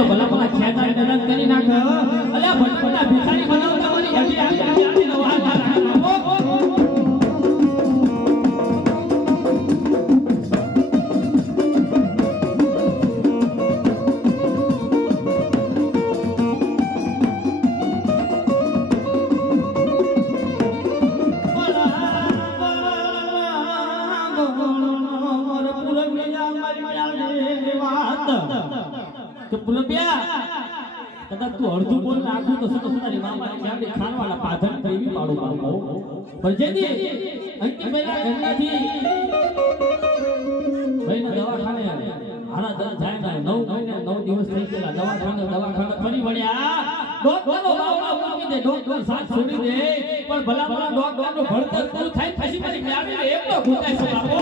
તો ભલા મને ખેતા નરક કરી નાખ અલ્યા ભટકતા ભિખારી બનાવતા મારી હજી આવી નવા કદાચ તું અડધું બોલ નાખું તો તારી મામાની ગાડી ખાનવાળા પાધન દેવી પાડો પાડો પણ જેથી અંકી પહેલા ઘરનાથી ભાઈના દવાખાને હારા દસ જાય ના 9 મહિને 9 દિવસ થઈ ગયેલા દવાખાને ફરી વળ્યા ડોક્ટરનો બાવડા મૂકી દે ડોક્ટર સાથ છોડી દે પણ ભલા ભલા ડોક્ટરનો ભણતર પૂરું થાય પછી મેં આવીને એકલો ભૂતાય છે બાપો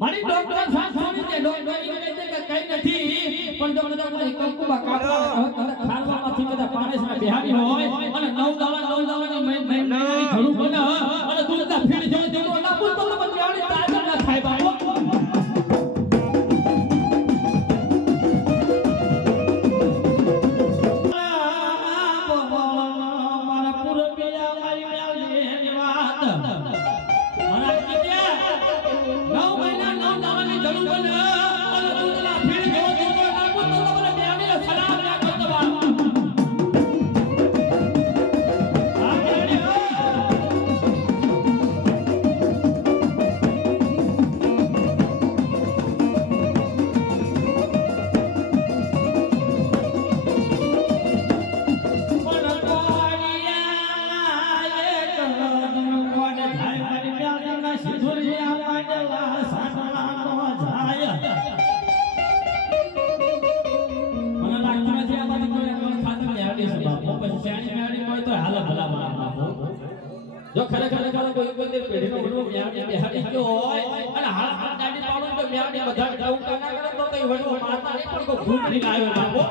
મારી ડોક્ટર સાથ છોડી દે ડોક્ટર કહે છે કે કઈ નથી પણ જો મને કંકુબા ખારવામાંથી બધા પાણેસમાં બેહાડી હોય અને 9 દાવાની મહિનાની ઝડું બને અને દૂધના ફીણ જેવો દેવો ના બોલ તો મને બેહાડી તાજા ના થાય બાપો જો ખરેખર કોઈ બંદર પેઢીનો વડવો મ્યાડી બેહાડી ગયો હોય અને હાલ ગાડી પાડો તો મ્યાડી બધા ડાઉન ના કરે તો કઈ વડવો મારતા નહીં પણ કોઈ ભૂત નહીં આવ્યો બાપો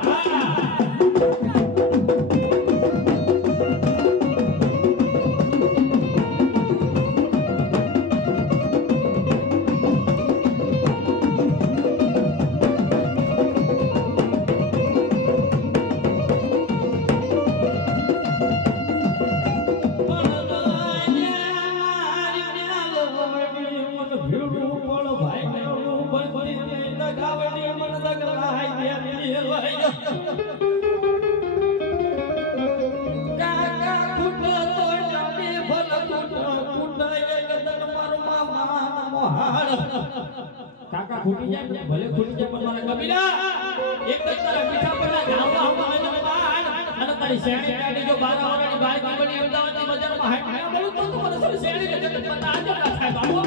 કાકા ખૂટી જાય ભલે ખૂટી જાય પણ મારા કબીલા એક જ તારા મીઠા પર ગામમાં આવે તમે બાર અને તારી શેણી ગાડી જો 12 વાળાની બાઈક બની અમદાવાદની બજારમાં હાઈટ બોલું તો મને શું શેણી કે જગત પતા આજો ના થાય બાબુ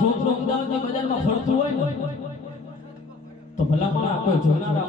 છોકરો અમદાવાદની બજારમાં ફરતું હોય તો ભલા મારા કોઈ જોનારા